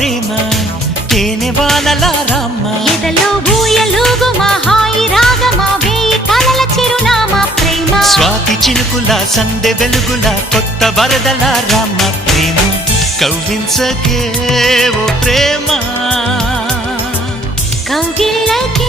ప్రేమ తేనె వానల రామ ఎదలో ఊయలుగు మా హాయి రాగమా వేయి కలల చిరునామా ప్రేమ స్వాతి చినుకుల సందె వెలుగుల కొత్త వరదల రామ ప్రేమ కవ్వించకే ఓ ప్రేమ కౌగిళ్ళకి